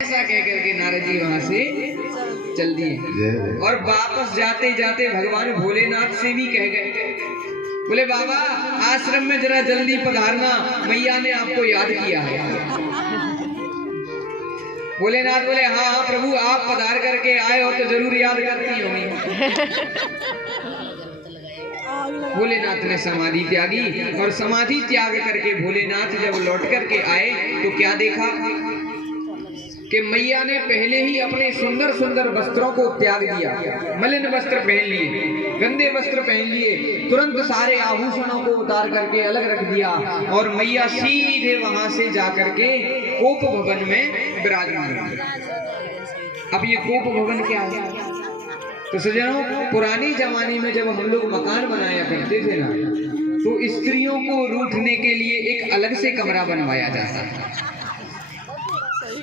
ऐसा कह करके नारद जी वहां से चल दिए और वापस जाते जाते भगवान भोलेनाथ से भी कह गए, बोले बाबा आश्रम में जरा जल्दी पधारना, मैया ने आपको याद किया है। भोलेनाथ बोले हाँ हाँ प्रभु, आप पधार करके आए हो तो जरूर याद करती होंगी। भोलेनाथ ने समाधि त्यागी और समाधि त्याग करके भोलेनाथ जब लौट करके आए तो क्या देखा कि मैया ने पहले ही अपने सुंदर सुंदर वस्त्रों को त्याग दिया, मलिन वस्त्र पहन लिए, गंदे वस्त्र पहन लिए, तुरंत सारे आभूषणों को उतार करके अलग रख दिया और मैया सीधे वहां से जाकर के कोप भवन में विराजमान हुई। अब ये कोप भवन क्या है? तो सज्जनों, पुराने जमाने में जब हम लोग मकान बनाया करते थे ना, तो स्त्रियों को रूठने के लिए एक अलग से कमरा बनवाया जाता था।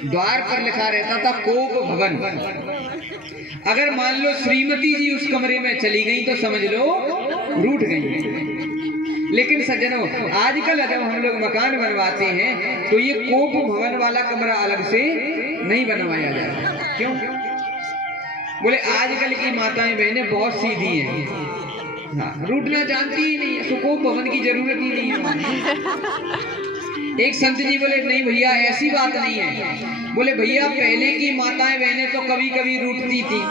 द्वार पर लिखा रहता था कोप भवन। अगर मान लो श्रीमती जी उस कमरे में चली गई तो समझ लो रूठ गई। लेकिन सज्जनों, आजकल जब हम लोग मकान बनवाते हैं तो ये कोप भवन वाला कमरा अलग से नहीं बनवाया जाता। क्यों? बोले आजकल की माताएं बहनें बहुत सीधी हैं, हाँ, रूठना जानती ही नहीं है, तो कोप भवन की जरूरत ही नहीं है। एक संत जी बोले नहीं भैया ऐसी बात नहीं है। बोले भैया पहले की माताएं बहनें तो कभी कभी रूठती थी,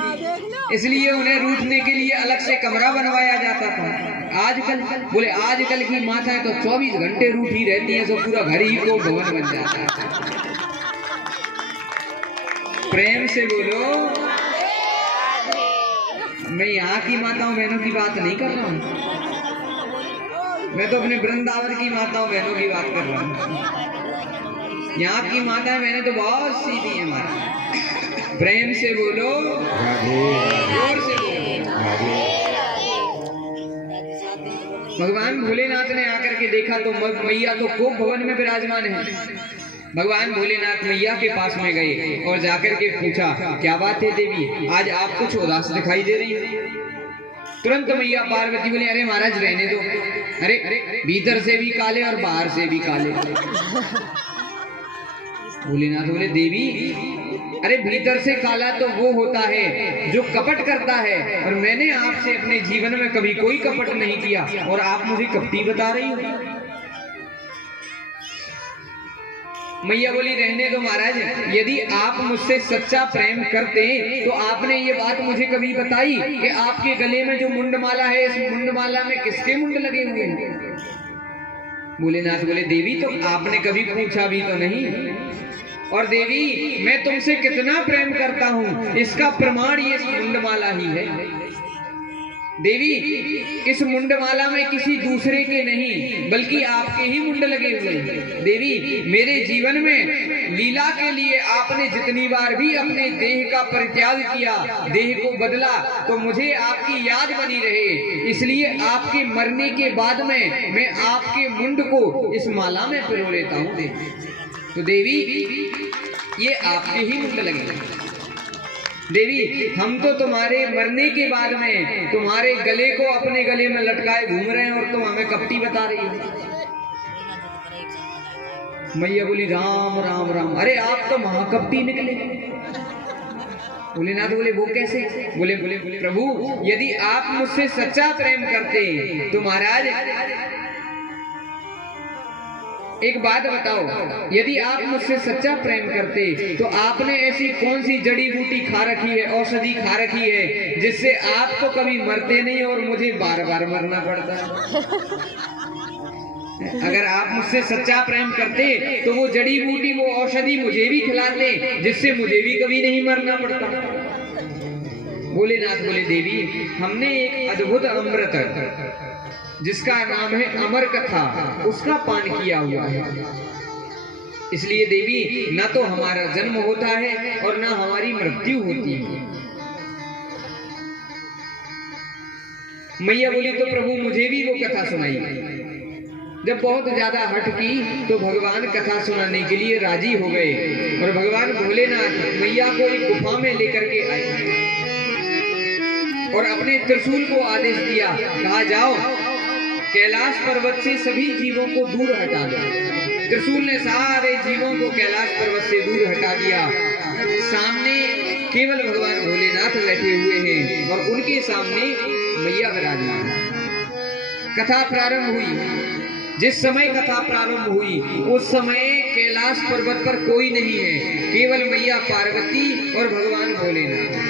इसलिए उन्हें रूठने के लिए अलग से कमरा बनवाया जाता था। आजकल बोले आजकल की माताएं तो 24 घंटे रूठी रहती हैं, तो पूरा घर ही को भवन बन जाता है। प्रेम से बोलो। मैं यहाँ की माताओं बहनों की बात नहीं कर रहा हूँ, मैं तो अपने वृंदावन की माताओं बहनों की बात कर रहा हूँ। यहाँ की माताएं बहनें तो बहुत सीधी हैं हमारी। प्रेम से बोलो, जोर से बोलो। भगवान भोलेनाथ ने आकर के देखा तो मैया तो कोप भवन में विराजमान है। भगवान भोलेनाथ मैया के पास में गए और जाकर के पूछा, क्या बात है देवी, आज आप कुछ उदास दिखाई दे रही हैं? तुरंत मैया पार्वती बोली, अरे महाराज रहने दो, अरे भीतर से भी काले और बाहर से भी काले। भोलेनाथ बोले, देवी अरे भीतर से काला तो वो होता है जो कपट करता है, और मैंने आपसे अपने जीवन में कभी कोई कपट नहीं किया और आप मुझे कपटी बता रही हो। मैया बोली, रहने दो महाराज, यदि आप मुझसे सच्चा प्रेम करते तो आपने ये बात मुझे कभी बताई कि आपके गले में जो मुंडमाला है, इस मुंडमाला में किसके मुंड लगे हुए हैं? भोलेनाथ बोले, देवी तो आपने कभी पूछा भी तो नहीं, और देवी मैं तुमसे कितना प्रेम करता हूँ इसका प्रमाण ये मुंडमाला ही है। देवी इस मुंडमाला में किसी दूसरे के नहीं बल्कि आपके ही मुंड लगे हुए हैं। देवी मेरे जीवन में लीला के लिए आपने जितनी बार भी अपने देह का परित्याग किया, देह को बदला, तो मुझे आपकी याद बनी रहे, इसलिए आपके मरने के बाद में मैं आपके मुंड को इस माला में पिरो लेता हूँ। तो देवी ये आपके ही मुंड लगे। देवी हम तो तुम्हारे मरने के बाद में तुम्हारे गले को अपने गले में लटकाए घूम रहे हैं और तुम हमें कपटी बता रही हो। मैया बोली, राम राम राम, अरे आप तो महाकपटी निकले। भोलेनाथ बोले, वो कैसे? बोले प्रभु यदि आप मुझसे सच्चा प्रेम करते तो महाराज एक बात बताओ, यदि आप मुझसे सच्चा प्रेम करते तो आपने ऐसी कौन सी जड़ी बूटी खा रखी है, औषधि खा रखी है, जिससे आप तो कभी मरते नहीं और मुझे बार बार मरना पड़ता है? अगर आप मुझसे सच्चा प्रेम करते तो वो जड़ी बूटी, वो औषधि मुझे भी खिलाते, जिससे मुझे भी कभी नहीं मरना पड़ता। भोलेनाथ बोले, देवी हमने एक अद्भुत अमृत जिसका नाम है अमर कथा, उसका पान किया हुआ है, इसलिए देवी ना तो हमारा जन्म होता है और ना हमारी मृत्यु होती है। मैया बोली, तो प्रभु मुझे भी वो कथा सुनाई। जब बहुत ज्यादा हट की तो भगवान कथा सुनाने के लिए राजी हो गए और भगवान भोलेनाथ मैया को एक गुफा में लेकर के आए और अपने त्रिशूल को आदेश दिया, कहा जाओ कैलाश पर्वत से सभी जीवों को दूर हटा दो। त्रिशूल ने सारे जीवों को कैलाश पर्वत से दूर हटा दिया केवल भगवान भोलेनाथ बैठे हुए हैं और उनके सामने मैया विराजमान है। कथा प्रारंभ हुई। जिस समय कथा प्रारंभ हुई उस समय कैलाश पर्वत पर कोई नहीं है, केवल मैया पार्वती और भगवान भोलेनाथ।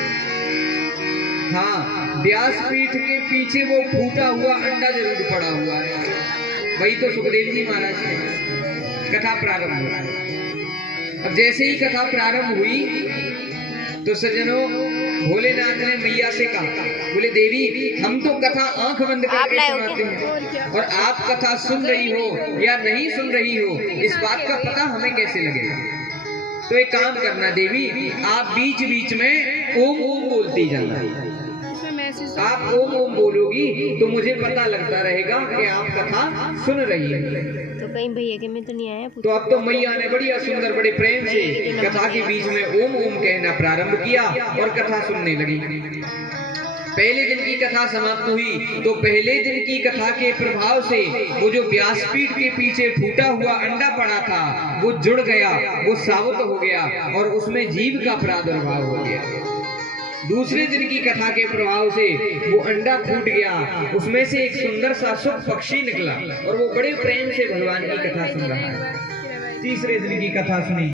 हाँ, व्यासपीठ के पीछे वो फूटा हुआ अंडा जरूर पड़ा हुआ है, वही तो सुखदेव जी महाराज थे। कथा प्रारंभ हुई। अब जैसे ही कथा प्रारंभ हुई तो सज्जनों, भोलेनाथ ने मैया से कहा, बोले देवी, हम तो कथा आंख बंद करके सुनाते हैं और आप कथा सुन रही हो या नहीं सुन रही हो, इस बात का पता हमें कैसे लगेगा? तो एक काम करना देवी, आप बीच बीच में ओम ओम बोलती जाना। आप ओम ओम बोलोगी तो मुझे पता लगता रहेगा कि आप कथा सुन रही है। तो कहीं भैया के में तो नहीं आया? तो अब तो मैया ने बढ़िया सुंदर बड़े प्रेम से कथा के बीच में ओम ओम कहना प्रारंभ किया और कथा सुनने लगी। पहले दिन की कथा समाप्त हुई तो पहले दिन की कथा के प्रभाव से वो जो व्यासपीठ के पीछे फूटा हुआ अंडा पड़ा था वो जुड़ गया, वो साबुत हो गया और उसमें जीव का प्रादुर्भाव हो गया। दूसरे दिन की कथा के प्रभाव से वो अंडा फूट गया, उसमें से एक सुंदर सा सुख पक्षी निकला और वो बड़े प्रेम से भगवान की कथा सुन रहा है। तीसरे दिन की कथा सुनी।